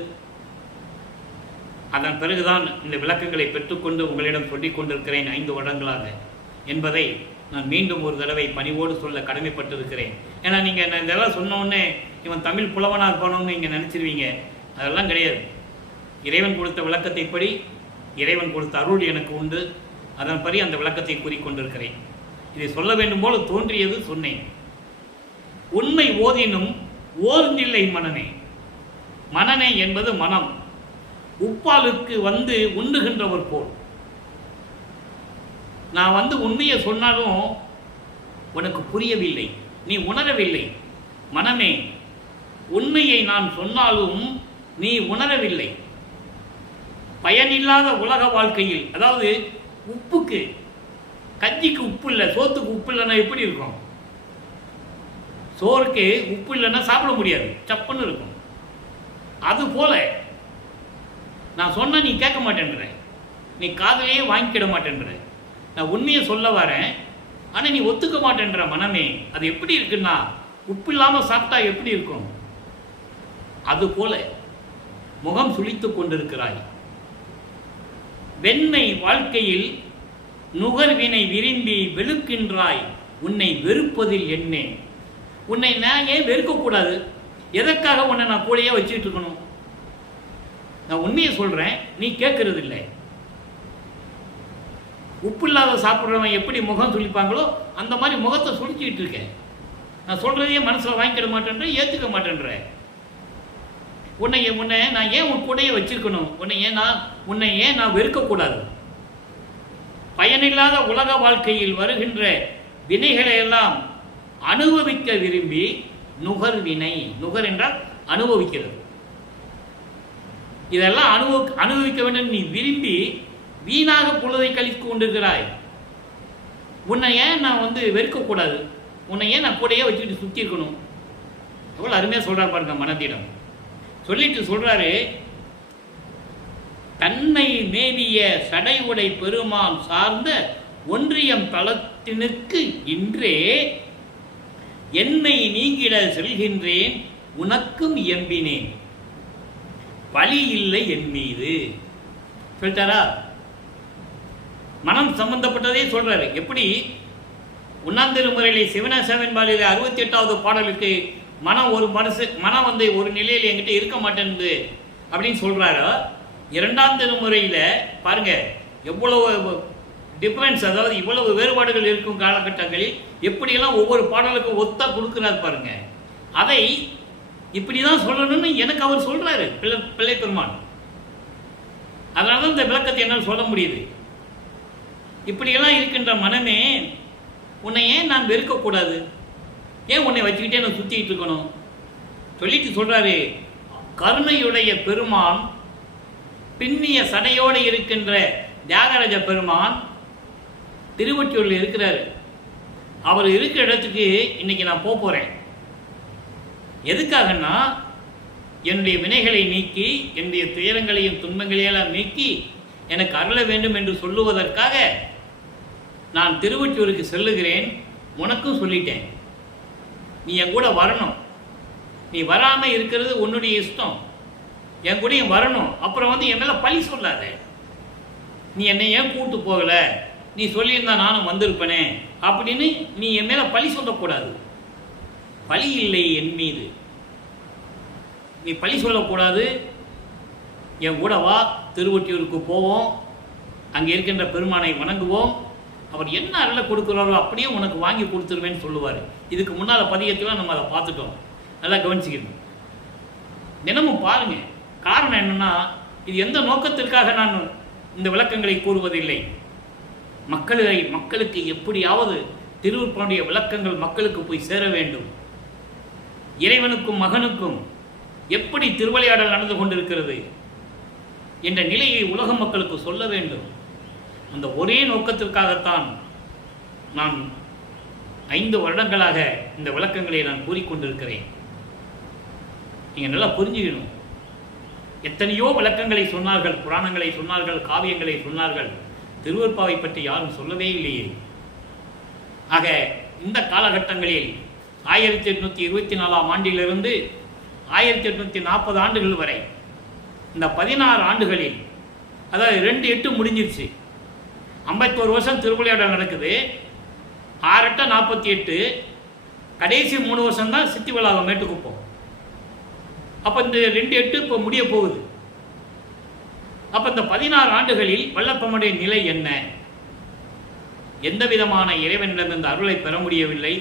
அதன் பிறகுதான் இந்த விளக்கங்களை பெற்றுக்கொண்டு உங்களிடம் சொல்லிக் கொண்டிருக்கிறேன் 5 வருடங்களாக என்பதை நான் மீண்டும் ஒரு தடவை பணிவோடு சொல்ல கடமைப்பட்டிருக்கிறேன். ஏன்னா நீங்கள் இதெல்லாம் சொன்னோடனே இவன் தமிழ் புலவனாக இருப்பானோன்னு நீங்கள் நினச்சிருவீங்க. அதெல்லாம் கிடையாது. இறைவன் கொடுத்த விளக்கத்தைப்படி இறைவன் கொடுத்த அருள் எனக்கு உண்டு, அதன்படி அந்த விளக்கத்தை கூறிக்கொண்டிருக்கிறேன். இதை சொல்ல வேண்டும் போல தோன்றியது சொன்னேன். உண்மை ஓதினும் ஓர்ந்தில்லை மனனே, மனனே என்பது மனம், உப்பாலுக்கு வந்து உண்ணுகின்றவர் போல். நான் வந்து உண்மையை சொன்னாலும் உனக்கு புரியவில்லை, நீ உணரவில்லை. மனமே, உண்மையை நான் சொன்னாலும் நீ உணரவில்லை. பயனில்லாத உலக வாழ்க்கையில், அதாவது உப்புக்கு, கஞ்சிக்கு உப்பு இல்லை, சோத்துக்கு உப்பு இல்லைன்னா எப்படி இருக்கும்? சோறுக்கு உப்பு இல்லைன்னா சாப்பிட முடியாது, சப்புன்னு இருக்கும். அதுபோல நான் சொன்ன நீ கேட்க மாட்டேன்ற, நீ காதலையே வாங்கிக்கிட மாட்டேன்ற. நான் உண்மையை சொல்ல வரேன், ஆனால் நீ ஒத்துக்க மாட்டேன்ற. மனமே, அது எப்படி இருக்குன்னா உப்பு இல்லாமல் சாப்பிட்டா எப்படி இருக்கும்? அதுபோல முகம் சுளித்து கொண்டிருக்கிறாய். வெண்மை வாழ்க்கையில் நுகர்வினை விரும்பி வெளுக்கின்றாய் உன்னை வெறுப்பதில் என்ன? உன்னை நான் ஏன் வெறுக்கக்கூடாது? எதற்காக உன்னை நான் கூடயே வச்சுட்டு இருக்கணும்? நான் உண்மையை சொல்கிறேன், நீ கேட்கறது இல்லை. உப்பு இல்லாத சாப்பிட்றவன் எப்படி முகம் சுழிப்பாங்களோ அந்த மாதிரி முகத்தை சுழிச்சிக்கிட்டு இருக்கேன். நான் சொல்கிறதையே மனசில் வாங்கிக்கிட மாட்டேன்ற, ஏற்றுக்க மாட்டேன்ற. உன்னை நான் ஏன் உன் கூடையே வச்சிருக்கணும்? உன்னை ஏன் நான் வெறுக்கக்கூடாது? பயனில்லாத உலக வாழ்க்கையில் வருகின்ற வினைகளை எல்லாம் அனுபவிக்க விரும்பி நுகர் வினை. நுகர் என்றால் அனுபவிக்கிறது. இதெல்லாம் அனுபவிக்க வேண்டும் நீ விரும்பி வீணாக பொழுதை கழித்து கொண்டிருக்கிறாய். உன்னை ஏன் நான் வெறுக்கக்கூடாது? உன்னை ஏன் நான் கூடையே வச்சுக்கிட்டு சுற்றி இருக்கணும்? எவ்வளோ அருமையாக சொல்கிறார் பாருங்க மனதிடம். சொல்லிட்டு சொல்கிறாரு, தன்னை மேவிய சடை உடை பெருமான் சார்ந்த ஒன்றியம் தளத்தினுக்கு இன்றே என்னை நீங்கிட செல்கின்றேன், உனக்கும் இயம்பினேன், பழி இல்லை என் மீது. சொல்லிட்டாரா? மனம் சம்பந்தப்பட்டதே சொல்றாரு. எப்படி ஒன்னாம் திருமுறையிலே சிவனசவன்பாலில் 68வது பாடலுக்கு மனம் ஒரு நிலையில் என்கிட்ட இருக்க மாட்டேங்குது அப்படின்னு சொல்றாரோ, இரண்டாம் திருமுறையில் பாருங்க எவ்வளவு டிஃபரன்ஸ், அதாவது இவ்வளவு வேறுபாடுகள் இருக்கும் காலகட்டங்களில் எப்படியெல்லாம் ஒவ்வொரு பாடலுக்கும் ஒத்தா கொடுக்குறாரு பாருங்க. அதை இப்படி தான் சொல்லணும்னு எனக்கு அவர் சொல்றாரு பிள்ளை பெருமான். அதனால தான் இந்த விளக்கத்தை என்னால் சொல்ல முடியுது. இப்படியெல்லாம் இருக்கின்ற மனமே, உன்னை ஏன் நான் வெறுக்கக்கூடாது? ஏன் உன்னை வச்சுக்கிட்டே நான் சுற்றிக்கிட்டு இருக்கணும்? சொல்லிட்டு சொல்றாரு, கருணையுடைய பெருமான், பின்னிய சடையோடு இருக்கின்ற தியாகராஜ பெருமான் திருவொற்றியூரில் இருக்கிறாரு. அவர் இருக்கிற இடத்துக்கு இன்னைக்கு நான் போகிறேன். எதுக்காகன்னா, என்னுடைய வினைகளை நீக்கி என்னுடைய துயரங்களையும் துன்பங்களையெல்லாம் நீக்கி எனக்கு அருள வேண்டும் என்று சொல்லுவதற்காக நான் திருவொற்றியூருக்கு செல்லுகிறேன். உனக்கும் சொல்லிட்டேன், நீ என் கூட வரணும். நீ வராமல் இருக்கிறது உன்னுடைய இஷ்டம், என் கூடயும் வரணும். அப்புறம் என் மேலே பழி சொல்லாத. நீ என்னை ஏன் கூப்பிட்டு போகல, நீ சொல்லியிருந்தா நானும் வந்திருப்பேனே அப்படின்னு நீ என் மேலே பழி சொல்லக்கூடாது. பழி இல்லை என் மீது, நீ பழி சொல்லக்கூடாது. என் கூட வா, திருவொற்றியூருக்கு போவோம், அங்கே இருக்கின்ற பெருமானை வணங்குவோம். அவர் என்ன அருளை கொடுக்குறாரோ அப்படியே உனக்கு வாங்கி கொடுத்துருவேன்னு சொல்லுவார். இதுக்கு முன்னால் பதிகத்தில் நம்ம அதை பார்த்துட்டோம். நல்லா கவனிச்சுக்கணும், தினமும் பாருங்க. காரணம் என்னன்னா, இது எந்த நோக்கத்திற்காக நான் இந்த விளக்கங்களை கூறுவதில்லை. மக்களுக்கு எப்படியாவது திருவருட்பனுடைய விளக்கங்கள் மக்களுக்கு போய் சேர வேண்டும். இறைவனுக்கும் மகனுக்கும் எப்படி திருவிளையாடல் நடந்து கொண்டிருக்கிறது என்ற நிலையை உலக மக்களுக்கு சொல்ல வேண்டும். அந்த ஒரே நோக்கத்திற்காகத்தான் நான் 5 வருடங்களாக இந்த விளக்கங்களை நான் கூறிக்கொண்டிருக்கிறேன். நீங்கள் நல்லா புரிஞ்சுக்கணும். எத்தனையோ விளக்கங்களை சொன்னார்கள், புராணங்களை சொன்னார்கள், காவியங்களை சொன்னார்கள். திருவருட்பாவை பற்றி யாரும் சொல்லவே இல்லையே. ஆக இந்த காலகட்டங்களில் 1824ஆம் ஆண்டிலிருந்து 1840 ஆண்டுகள் வரை, இந்த 16 ஆண்டுகளில், அதாவது 2/8 முடிஞ்சிருச்சு. 51 வருஷம் திருவிளையாடல் நடக்குது. 6/8 48, கடைசி 3 வருஷம் தான் சித்தி வளாகம் மேட்டுக்குப்போம். அப்போ இந்த 2/8 இப்போ முடிய போகுது. அப்போ இந்த 16 ஆண்டுகளில் வல்லப்பனுடைய நிலை என்ன? எந்த விதமான இறைவனிடம் இந்த அருளை பெற முடியவில்லை.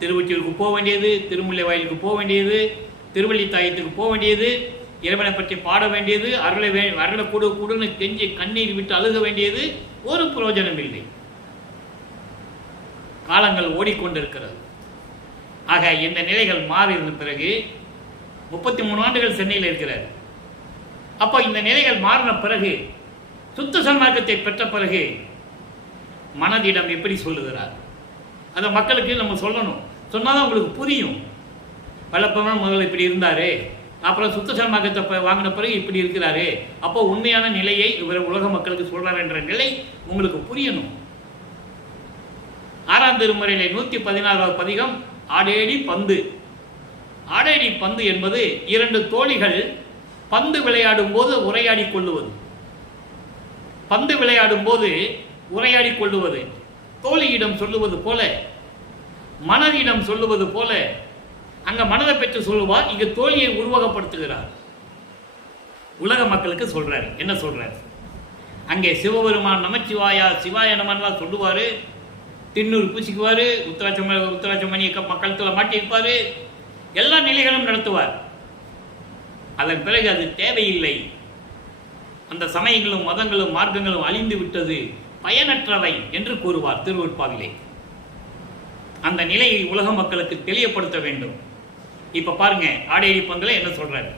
திருவொற்றியூருக்கு போக வேண்டியது, திருமுல்லை வாயிலுக்கு போக வேண்டியது, திருவள்ளித்தாயத்துக்கு போக வேண்டியது, இறைவனை பற்றி பாட வேண்டியது, அருளை கூடுன்னு கெஞ்சி கண்ணீர் விட்டு அழுக வேண்டியது, ஒரு பிரயோஜனம் இல்லை. காலங்கள் ஓடிக்கொண்டிருக்கிறது. ஆக இந்த நிலைகள் மாறின பிறகு 33 ஆண்டுகள் சென்னையில் இருக்கிறார். அப்போ இந்த நிலைகள் மாறின பிறகு, சுத்த சன்மார்க்கத்தை பெற்ற பிறகு மனதிடம் எப்படி சொல்லுகிறார்? அதை மக்களுக்கு நம்ம சொல்லணும். சொன்னால் தான் உங்களுக்கு புரியும். வல்லப்பன் முதல்ல இப்படி இருந்தார், அப்புறம் சுத்த சன்மார்க்கத்தை வாங்கின பிறகு இப்படி இருக்கிறாரு, அப்போ உண்மையான நிலையை இவர் உலக மக்களுக்கு சொல்கிறார் என்ற நிலை உங்களுக்கு புரியணும். 6ஆம் திருமுறையிலே 116வது பதிகம் ஆடேடி பந்து. ஆடேடி பந்து என்பது 2 தோழிகள் பந்து விளையாடும் போது உரையாடி கொள்ளுவது. பந்து விளையாடும் போது உரையாடி கொள்ளுவது. தோழியிடம் சொல்லுவது போல, மனதிடம் சொல்லுவது போல, அங்க மனதை பெற்று சொல்லுவார், இங்க தோழியை உருவகப்படுத்துகிறார். உலக மக்களுக்கு சொல்றாரு. என்ன சொல்றாரு? அங்கே சிவபெருமான் நமச்சிவாயா சிவாய நமன்லாம் சொல்லுவாரு, திண்ணூறு பூசிக்குவாரு, உத்தராட்சமணி மக்களத்தில் மாட்டியிருப்பாரு, எல்லா நிலைகளும் நடத்துவார். அதன் பிறகு அது தேவையில்லை, அந்த சமயங்களும் மதங்களும் மார்க்கங்களும் அழிந்து விட்டது, பயனற்றவை என்று கூறுவார் திருவருட்பாவிலே. அந்த நிலையை உலக மக்களுக்கு தெளிவுபடுத்த வேண்டும். இப்ப பாருங்க, ஆடேரி பங்குல என்ன சொல்றாரு?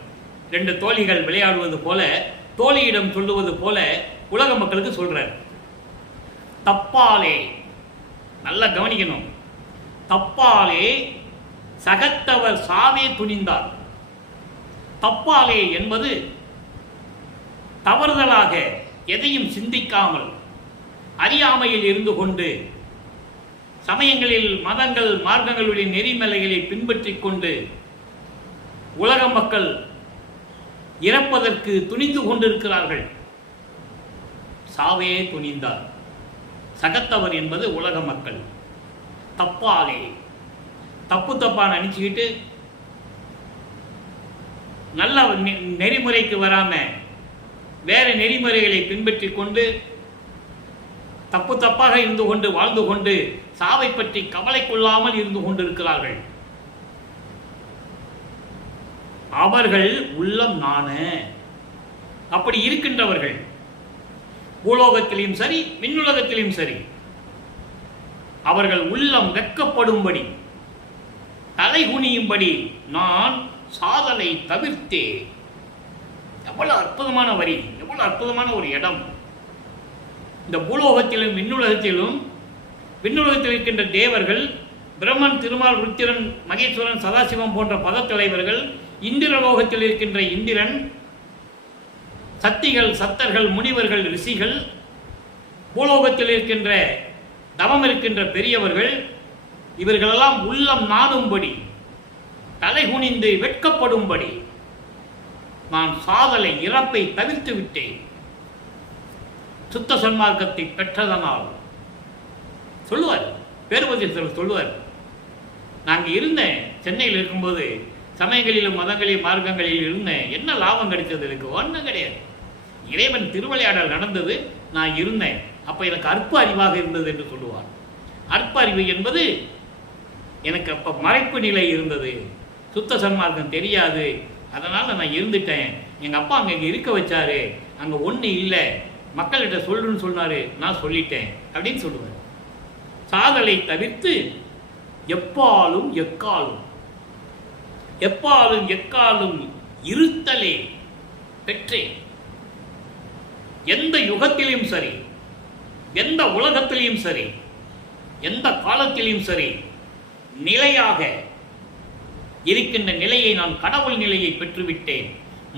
2 தோழிகள் விளையாடுவது போல, தோழியிடம் சொல்லுவது போல உலக மக்களுக்கு சொல்றாரு. தப்பாலே, நல்லா கவனிக்கணும், தப்பாலே சகத்தவர் சாவே துணிந்தார். தப்பாலே என்பது தவறுதலாக எதையும் சிந்திக்காமல் அறியாமையில் இருந்து கொண்டு சமயங்களில் மதங்கள் மார்க்கங்களுடைய நெறிமலைகளை பின்பற்றிக் கொண்டு உலக மக்கள் இறப்பதற்கு துணிந்து கொண்டிருக்கிறார்கள். சாவே துணிந்தார். சகத்தவர் என்பது உலக மக்கள். தப்பாலே, தப்பு தப்பா நினைச்சுக்கிட்டு நல்ல நெறிமுறைக்கு வராம வேற நெறிமுறைகளை பின்பற்றி கொண்டு தப்பு தப்பாக இருந்து கொண்டு வாழ்ந்து கொண்டு சாவை பற்றி கவலை கொள்ளாமல் இருந்து கொண்டிருக்கிறார்கள். அவர்கள் உள்ளம் நாண. அப்படி இருக்கின்றவர்கள் பூலோகத்திலும் சரி விண்ணுலகத்திலும் சரி அவர்கள் உள்ளம் வெட்கப்படும்படி தலைகுனியும்படி நான் சாதலை தவிர்த்தே. எவ்வளவு அற்புதமான வரி, எவ்வளவு அற்புதமான ஒரு இடம். இந்த பூலோகத்திலும் விண்ணுலகத்திலும், விண்ணுலகத்தில் இருக்கின்ற தேவர்கள், பிரம்மன், திருமால், ருத்திரன், மகேஸ்வரன், சதாசிவம் போன்ற பதத்தலைவர்கள், இந்திரலோகத்தில் இருக்கின்ற இந்திரன், சக்திகள், சத்தர்கள், முனிவர்கள், ரிஷிகள், பூலோகத்தில் இருக்கின்ற தவம் இருக்கின்ற பெரியவர்கள், இவர்களெல்லாம் உள்ளம் நாணும்படி தலைகுனிந்து வெட்கப்படும்படி நான் சாதலை இறப்பை தவிர்த்து விட்டேன். சுத்த சன்மார்க்கத்தை பெற்றதனால் சொல்லுவார், பேருபதேசர் சொல்லுவார். நாங்கள் இருந்தேன், சென்னையில் இருக்கும்போது சமயங்களிலும் மதங்களிலும் மார்க்கங்களில் இருந்தேன். என்ன லாபம் கிடைச்சது? எனக்கு ஒன்றும் கிடையாது. இறைவன் திருவிளையாடல் நடந்தது, நான் இருந்தேன். அப்போ எனக்கு அற்ப அறிவாக இருந்தது என்று சொல்லுவார். அற்ப அறிவு என்பது எனக்கு அப்போ மறைப்பு நிலை இருந்தது, சுத்த சன்மார்க்கம் தெரியாது, அதனால் நான் இருந்துட்டேன். எங்கள் அப்பா அங்கே இருக்க வச்சாரு, அங்கே ஒன்று இல்லை, மக்கள்கிட்ட சொல்லுன்னு சொன்னார், நான் சொல்லிட்டேன் அப்படின்னு சொல்லுவார். சாதலை தவிர்த்து எப்பாலும் எக்காலும், எப்பாலும் எக்காலும் இருத்தலே பெற்றேன். எந்த யுகத்திலும் சரி, எந்த உலகத்திலையும் சரி, எந்த காலத்திலும் சரி, நிலையாக இருக்கின்ற நிலையை நான் கடவுள் நிலையை பெற்றுவிட்டேன்.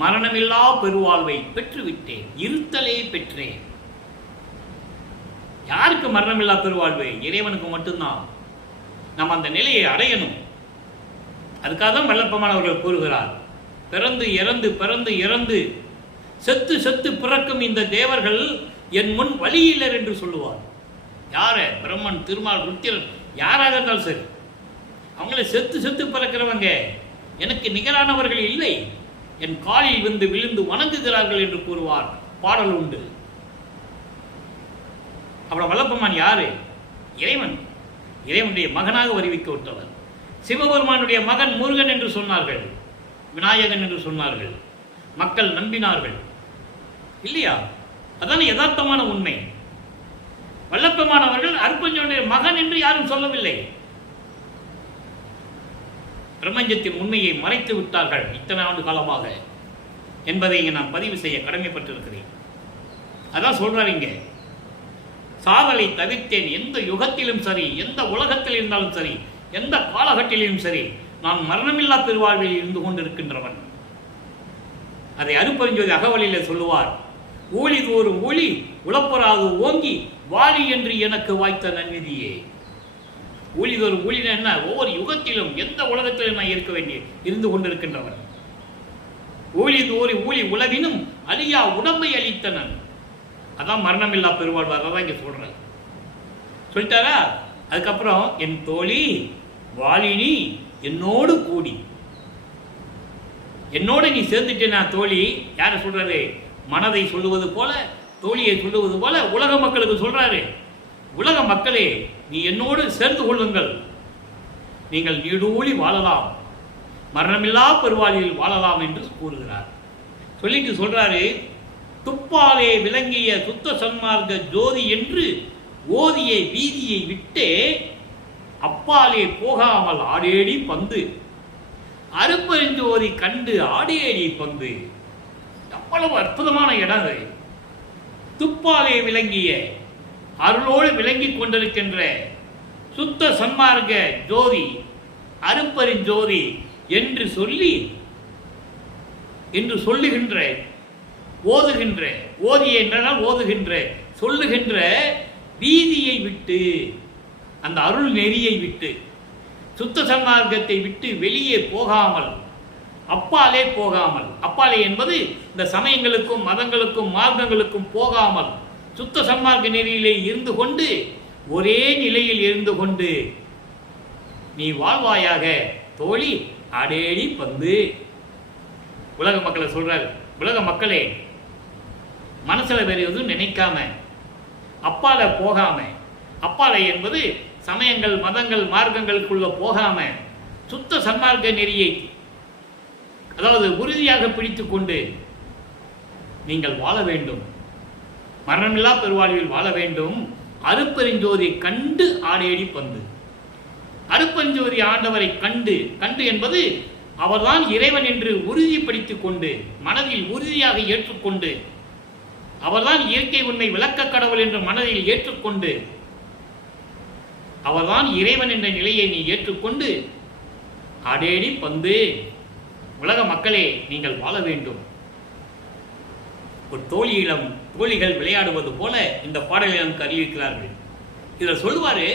மரணமில்லா பெருவாழ்வை பெற்றுவிட்டேன். இருத்தலே பெற்றேன். யாருக்கு மரணமில்லா பெருவாழ்வு? இறைவனுக்கு மட்டும்தான். நம்ம அந்த நிலையை அடையணும். அதுக்காக தான் வல்லப்பமானவர்கள் கூறுகிறார், பிறந்து இறந்து பிறந்து இறந்து செத்து செத்து பிறக்கும் இந்த தேவர்கள் என் முன் வழியிலர் என்று சொல்லுவார். யார? பிரம்மன், திருமால், ருத்திரன், யாராக இருந்தாலும் சரி, அவங்கள செத்து செத்து பிறக்கிறவங்க எனக்கு நிகரானவர்கள் இல்லை, என் காலில் வந்து விழுந்து வணங்குகிறார்கள் என்று கூறுவார். பாடல் உண்டு. அவ்வளவு வல்லப்பமான் யாரு? இறைவன். இறைவனுடைய மகனாக வருவிக்க விட்டவர். சிவபெருமானுடைய மகன் முருகன் என்று சொன்னார்கள், விநாயகன் என்று சொன்னார்கள், மக்கள் நம்பினார்கள் இல்லையா? அதான் யதார்த்தமான உண்மை. வல்லப்பமானவர்கள் அற்புதனுடைய மகன் என்று யாரும் சொல்லவில்லை. பிரபஞ்சத்தின் உண்மையை மறைத்து விட்டார்கள் இத்தனை ஆண்டு காலமாக என்பதை இங்கே நான் பதிவு செய்ய கடமைப்பட்டிருக்கிறேன். அதான் சொல்றாங்க, சாதலை தவிர்த்தேன். எந்த யுகத்திலும் சரி, எந்த உலகத்தில் இருந்தாலும் சரி, எந்த காலகட்டிலும் சரி, நான் மரணமில்லா பெருவாழ்வில் இருந்து கொண்டிருக்கின்றவன். அதை அருப்பெருஞ்சோதி அகவலில் சொல்லுவார், ஊழி தோறும் ஊழி உளப்பராது ஓங்கி வாழி என்று எனக்கு வாய்த்த நன்விதியே. ஊழிதோறும் ஊழின என்ன? ஒவ்வொரு யுகத்திலும் எந்த உலகத்திலும் நான் இருக்க வேண்டிய இருந்து கொண்டிருக்கின்றவன். ஊழி தோறி ஊழி உலவினும் அழியா உடம்பை அளித்தனன். அதான் மரணமில்லா பெருவாழ்வு. அதான் இங்கே சொல்றேன். சொல்லிட்டாரா? அதுக்கப்புறம் என் தோழி வாலினி என்னோடு கூடி, என்னோட நீ சேர்ந்துட்டேனா தோழி. யாரை சொல்றாரு? மனதை சொல்லுவது போல, தோழியை சொல்லுவது போல உலக மக்களுக்கு சொல்றாரு. உலக மக்களே, நீ என்னோடு சேர்ந்து கொள்ளுங்கள், நீங்கள் நீடூழி வாழலாம், மரணமில்லா பெருவாழியில் வாழலாம் என்று கூறுகிறார். சொல்லிட்டு சொல்றாரு, துப்பாலே விளங்கிய சுத்த சன்மார்க்க ஜோதி என்று ஓதிய வீதியை விட்டே அப்பாலே போகாமல் ஆடேடி பந்து, அருப்பெருஞ்சோதி கண்டு ஆடேடி பந்து. அவ்வளவு அற்புதமான இடம் அது. துப்பாலே விளங்கிய, அருளோடு விளங்கிக் கொண்டிருக்கின்ற சுத்த சன்மார்க்க ஜோதி, அருப்பெருஞ்சோதி என்று சொல்லுகின்ற, ஓதுகின்ற, ஓதிய என்றால் ஓதுகின்ற, சொல்லுகின்ற வீதியை விட்டு, அந்த அருள் நெறியை விட்டு, சுத்த சன்மார்க்கத்தை விட்டு வெளியே போகாமல், அப்பாலே போகாமல், அப்பாலே என்பது இந்த சமயங்களுக்கும் மதங்களுக்கும் மார்க்கங்களுக்கும் போகாமல் சுத்த சன்மார்க்க நெறியிலே இருந்து கொண்டு, ஒரே நிலையில் இருந்து கொண்டு நீ வாழ்வாயாக தோழி ஆடேடி பந்து. உலக மக்களை சொல்றாரு, உலக மக்களே, மனசுல வேறு எதுவும் நினைக்காம, அப்பால போகாம, அப்பால என்பது சமயங்கள் மதங்கள் மார்க்கங்களுக்குள்ள போகாம சுத்த சன்மார்க்க நெறியை, அதாவது உறுதியாக பிடித்து கொண்டு நீங்கள் வாழ வேண்டும், மரணமில்லா பெருவாழ்வில் வாழ வேண்டும். அருப்பெருஞ்சோதி கண்டு ஆடேடி பந்து. அருப்பெருஞ்சோதி ஆண்டவரை கண்டு, கண்டு என்பது அவர்தான் இறைவன் என்று உறுதிப்படுத்திக் கொண்டு, மனதில் உறுதியாக ஏற்றுக்கொண்டு, அவர்தான் இயற்கை உண்மை விளக்க கடவுள் என்று மனதில் ஏற்றுக்கொண்டு, அவர்தான் இறைவன் என்ற நிலையை நீ ஏற்றுக்கொண்டு ஆடேடி பந்து. உலக மக்களே, நீங்கள் வாழ வேண்டும். ஒரு தோழியிடம் தோழிகள் விளையாடுவது போல இந்த பாடலை நமக்கு அறிவிக்கிறார்கள். இதில் சொல்லுவாரு,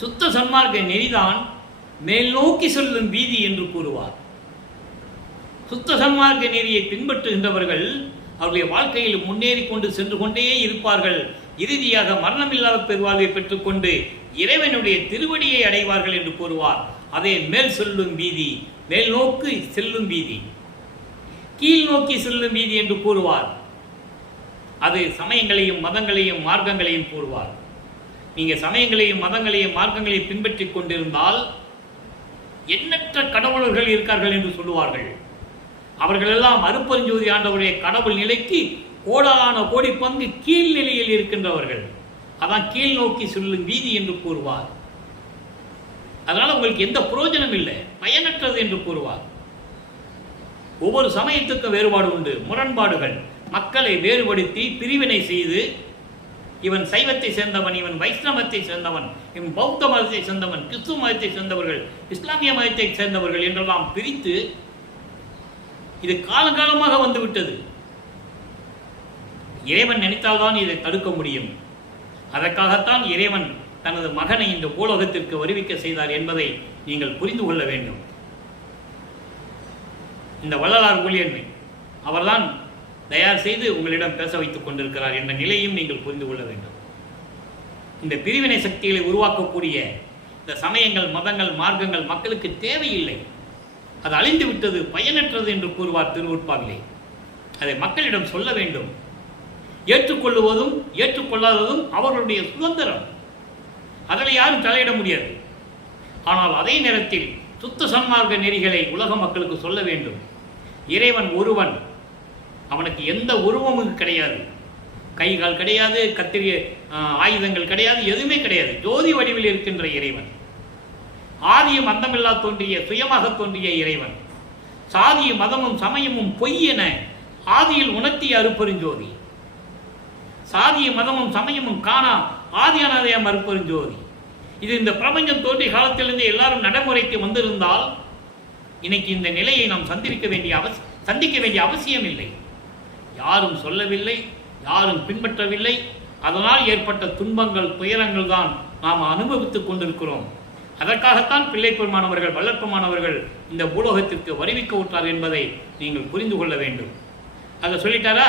சுத்த சன்மார்க்க நெறிதான் மேல் நோக்கி செல்லும் வீதி என்று கூறுவார். சுத்த சன்மார்க்க நெறியை பின்பற்றுகின்றவர்கள் அவருடைய வாழ்க்கையில் முன்னேறி கொண்டு சென்று கொண்டே இருப்பார்கள். இறுதியாக மரணமில்லாத பெருவாழ்வை பெற்றுக்கொண்டு இறைவனுடைய திருவடியை அடைவார்கள் என்று கூறுவார். அதே மேல் செல்லும் வீதி, மேல் நோக்கி செல்லும் வீதி, கீழ் நோக்கி செல்லும் வீதி என்று கூறுவார். அது சமயங்களையும் மதங்களையும் மார்க்கங்களையும் கூறுவார். நீங்க சமயங்களையும் மதங்களையும் மார்க்கங்களையும் பின்பற்றிக் கொண்டிருந்தால் எண்ணற்ற கடவுளர்கள் இருக்கார்கள் என்று சொல்லுவார்கள். அவர்களெல்லாம் அருப்பெருஞ்சோதி ஆண்டவருடைய கடவுள் நிலைக்கு கோடான கோடி பங்கு கீழ் நிலையில் இருக்கின்றவர்கள். அதான் கீழ் நோக்கி செல்லும் வீதி என்று கூறுவார். அதனால உங்களுக்கு எந்த பிரயோஜனம் இல்லை, பயனற்றது என்று கூறுவார். ஒவ்வொரு சமயத்துக்கும் வேறுபாடு உண்டு, முரண்பாடுகள். மக்களை வேறுபடுத்தி பிரிவினை செய்து, இவன் சைவத்தை சேர்ந்தவன், இவன் வைஷ்ணவத்தை சேர்ந்தவன், இவன் பௌத்த மதத்தை சேர்ந்தவன், கிறிஸ்துவ மதத்தை சேர்ந்தவர்கள், இஸ்லாமிய மதத்தை சேர்ந்தவர்கள் என்றெல்லாம் பிரித்து, இது காலகாலமாக வந்துவிட்டது. இறைவன் நினைத்தால்தான் இதை தடுக்க முடியும். அதற்காகத்தான் இறைவன் தனது மகனை இந்த பூலோகத்திற்கு வருவிக்க செய்தார் என்பதை நீங்கள் புரிந்து கொள்ள வேண்டும். இந்த வள்ளலார் ஊழியன் அவர்தான் தயார் செய்து உங்களிடம் பேச வைத்துக் கொண்டிருக்கிறார் என்ற நிலையும் நீங்கள் புரிந்து கொள்ள வேண்டும். இந்த பிரிவினை சக்திகளை உருவாக்கக்கூடிய இந்த சமயங்கள் மதங்கள் மார்க்கங்கள் மக்களுக்கு தேவையில்லை, அது அழிந்து விட்டது, பயனற்றது என்று கூறுவார் திருவுட்பாவிலே. அதை மக்களிடம் சொல்ல வேண்டும். ஏற்றுக்கொள்ளுவதும் ஏற்றுக்கொள்ளாததும் அவர்களுடைய சுதந்திரம், அதில் யாரும் தலையிட முடியாது. ஆனால் அதே நேரத்தில் சுத்த சன்மார்க்க நெறிகளை உலக மக்களுக்கு சொல்ல வேண்டும். இறைவன் ஒருவன், அவனுக்கு எந்த உருவமும் கிடையாது, கைகால் கிடையாது, கத்திரிய ஆயுதங்கள் கிடையாது, எதுவுமே கிடையாது. ஜோதி வடிவில் இருக்கின்ற இறைவன், ஆதியும் அந்தமில்லா தோன்றிய சுயமாக தோன்றிய இறைவன். சாதிய மதமும் சமயமும் பொய் என ஆதியில் உணர்த்திய அருப்பெருஞ்சோதி. சாதிய மதமும் சமயமும் காணா ஆதியானதைய அருப்பெருஞ்சோதி. இது இந்த பிரபஞ்சம் தோன்றிய காலத்திலிருந்து எல்லாரும் நடைமுறைக்கு வந்திருந்தால் இன்னைக்கு இந்த நிலையை நாம் சந்திக்க வேண்டிய அவசியம் இல்லை. யாரும் சொல்லவில்லை, யாரும் பின்பற்றவில்லை. அதனால் ஏற்பட்ட துன்பங்கள் துயரங்கள் தான் நாம் அனுபவித்துக் கொண்டிருக்கிறோம். அதற்காகத்தான் பிள்ளை பெருமானவர்கள் வல்லற்பமானவர்கள் இந்த பூலோகத்திற்கு வருவிக்க விட்டார் என்பதை நீங்கள் புரிந்து கொள்ள வேண்டும். அதை சொல்லிட்டாரா?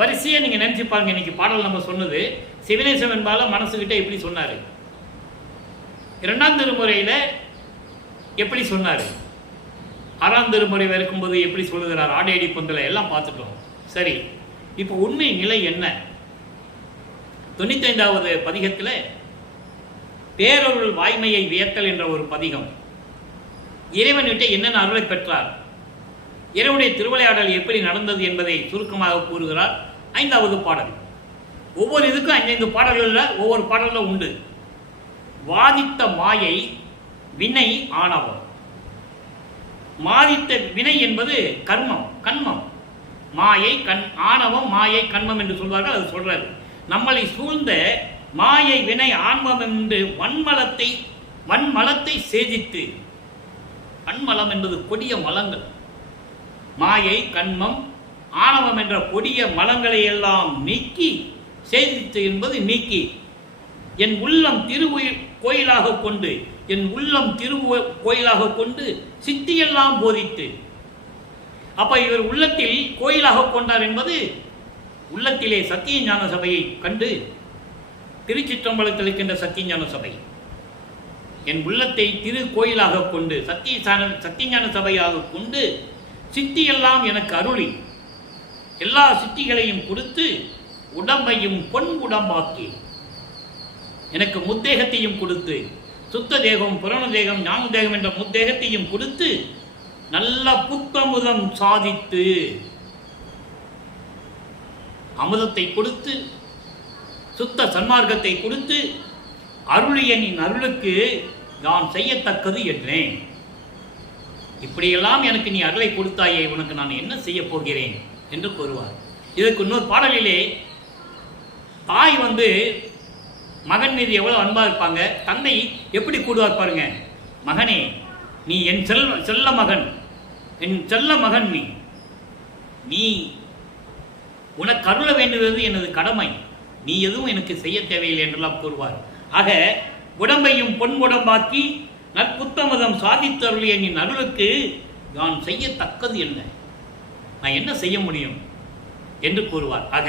வரிசையாக நீங்கள் நினச்சி பாருங்க. இன்னைக்கு பாடல் நம்ம சொன்னது சிவனேசம் என்பால மனசுக்கிட்ட எப்படி சொன்னார், இரண்டாம் திருமுறையில் எப்படி சொன்னார், ஆறாம் திருமுறை இருக்கும்போது எப்படி சொல்லுகிறார், ஆடையடி பந்தலை எல்லாம் பார்த்துட்டோம். சரி, இப்போ உண்மை நிலை என்ன? 95வது பதிகத்தில் பேரருள் வாய்மையை வியத்தல் என்ற ஒரு பதிகம். இறைவன்கிட்ட என்னென்ன அருளை பெற்றார், இறைவனுடைய திருவிளையாடல் எப்படி நடந்தது என்பதை சுருக்கமாக கூறுகிறார் 5வது பாடல். ஒவ்வொரு இதுக்கும் 5 பாடல்களில் ஒவ்வொரு பாடலில் உண்டு. வாதித்த மாயை வினை ஆணவம். மாதித்த வினை என்பது கர்மம், கண்மம். மாயை ஆணவம், மாயை கண்மம் என்று சொல்வார்கள். அது சொல்றாரு, நம்மளை சூழ்ந்த மாயை வினை ஆன்மம் என்று வன்மலத்தை சேதித்து. வன்மலம் என்பது கொடிய மலங்கள். மாயை கண்மம் ஆணவம் என்ற கொடிய மலங்களை எல்லாம் நீக்கி, சேதித்து என்பது நீக்கி, என் உள்ளம் கோயிலாக கொண்டு, என் உள்ளம் கோயிலாக கொண்டு சித்தியெல்லாம் போதித்து. அப்ப இவர் உள்ளத்தில் கோயிலாக கொண்டார் என்பது உள்ளத்திலே சத்திய ஞான சபையை கண்டு, திருச்சிற்றம்பலத்தில் இருக்கின்ற சத்திய ஞான சபை என் உள்ளத்தை திரு கோயிலாக கொண்டு, சத்திய ஞான சபையாக கொண்டு, சித்தியெல்லாம் எனக்கு அருளி, எல்லா சித்திகளையும் கொடுத்து, உடம்பையும் பொன் உடம்பாக்கி, எனக்கு முத்தேகத்தையும் கொடுத்து, சுத்த தேகம் புரண தேகம் ஞான தேகம் என்ற முத்தேகத்தையும் கொடுத்து, நல்ல புத்தமுதம் சாதித்து, அமுதத்தை கொடுத்து, சுத்த சன்மார்க்கத்தை கொடுத்து, அருளியனின் அருளுக்கு நான் செய்யத்தக்கது என்றேன். இப்படியெல்லாம் எனக்கு நீ அருளை கொடுத்தாயே, உனக்கு நான் என்ன செய்ய போகிறேன் என்று கூறுவார். இதற்கு இன்னொரு பாடலிலே தாய் மகன் மீது எவ்வளவு அன்பா இருப்பாங்க, தந்தை எப்படி கூடுவார் பாருங்க. மகனே, நீ என் செல்ல மகன், என் செல்ல மகன், நீ உனக்கு அருள வேண்டுவது எனது கடமை, நீ எதுவும் எனக்கு செய்ய தேவையில்லை என்றெல்லாம் கூறுவார். ஆக உடம்பையும் பொன் உடம்பாக்கி நற்புத்தமதம் சாதித்தருளிய என் அருளுக்கு நான் செய்யத்தக்கது என்ன, நான் என்ன செய்ய முடியும் என்று கூறுவார். ஆக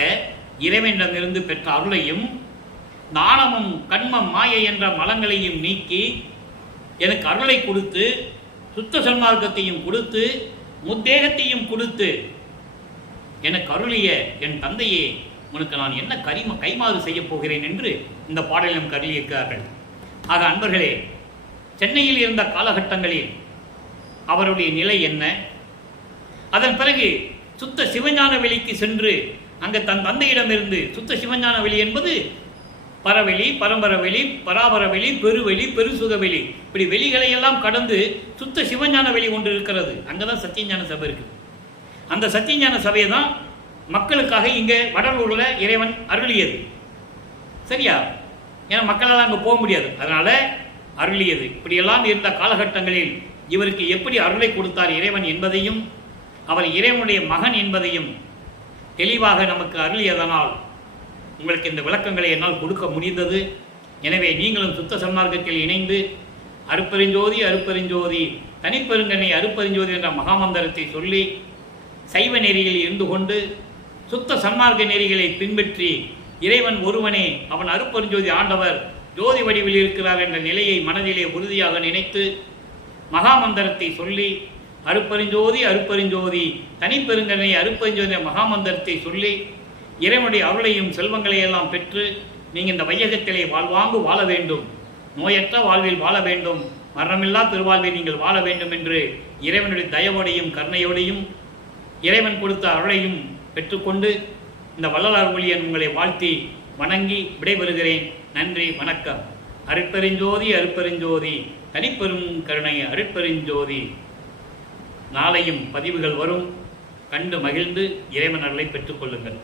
இறைவனிடமிருந்து பெற்ற அருளையும் நாணமும் கண்மம் மாயை என்ற மலங்களையும் நீக்கி எனக்கு அருளை கொடுத்து, சுத்த சன்மார்க்கத்தையும் கொடுத்து, முத்தேகத்தையும் கொடுத்து எனக்கு அருளிய என் தந்தையே, உனக்கு நான் என்ன கைமாறு செய்ய போகிறேன் என்று இந்த பாடலிலும் கருளியிருக்கிறார்கள். ஆக அன்பர்களே, சென்னையில் இருந்த காலகட்டங்களில் அவருடைய நிலை என்ன, அதன் பிறகு சுத்த சிவஞான வெளிக்கு சென்று அங்கு தன் தந்தையிடமிருந்து, சுத்த சிவஞான வெளி என்பது பரவெளி, பரம்பர வெளி, பராபர வெளி, பெருவெளி, பெருசுக வெளி, இப்படி வெளிகளை எல்லாம் கடந்து சுத்த சிவஞான வெளி ஒன்று இருக்கிறது. அங்கதான் சத்தியஞான சபை இருக்கு. அந்த சத்தியஞான சபையை தான் மக்களுக்காக இங்கே வடலூரில் இறைவன் அருளியது. சரியா? ஏன்னா மக்களால் அங்கே போக முடியாது, அதனால அருளியது. இப்படியெல்லாம் இருந்த காலகட்டங்களில் இவருக்கு எப்படி அருளை கொடுத்தார் இறைவன் என்பதையும், அவர் இறைவனுடைய மகன் என்பதையும் தெளிவாக நமக்கு அருளியதனால் உங்களுக்கு இந்த விளக்கங்களை என்னால் கொடுக்க முடிந்தது. எனவே நீங்களும் சுத்த சன்மார்க்கத்தில் இணைந்து அருப்பெருஞ்சோதி அருப்பெருஞ்சோதி தனிப்பெருங்கனை அருப்பெருஞ்சோதி என்ற மகாமந்திரத்தை சொல்லி சைவ நெறியில் இருந்து கொண்டு சுத்த சன்மார்க்க நெறிகளை பின்பற்றி இறைவன் ஒருவனே, அவன் அருப்பெருஞ்சோதி ஆண்டவர் ஜோதி வடிவில் இருக்கிறார் என்ற நிலையை மனதிலே உறுதியாக நினைத்து மகாமந்திரத்தை சொல்லி அருப்பெருஞ்சோதி அருப்பெருஞ்சோதி தனிப்பெருங்கனை அருப்பெருஞ்சோதி மகாமந்திரத்தை சொல்லி இறைவனுடைய அருளையும் செல்வங்களையெல்லாம் பெற்று நீங்கள் இந்த வையகத்திலே வாழ்வாங்கு வாழ வேண்டும், நோயற்ற வாழ்வில் வாழ வேண்டும், மரணமில்லா பெருவாழ்வை நீங்கள் வாழ வேண்டும் என்று இறைவனுடைய தயவோடையும் கருணையோடையும் இறைவன் கொடுத்த அருளையும் பெற்றுக்கொண்டு இந்த வள்ளலார் ஒளியன் உங்களை வாழ்த்தி வணங்கி விடைபெறுகிறேன். நன்றி, வணக்கம். அருட்பெருஞ்சோதி அருட்பெருஞ்சோதி தனிப்பெரும் கருணை அருட்பெருஞ்சோதி. நாளையும் பதிவுகள் வரும், கண்டு மகிழ்ந்து இறைவன் அருளை பெற்றுக்கொள்ளுங்கள்.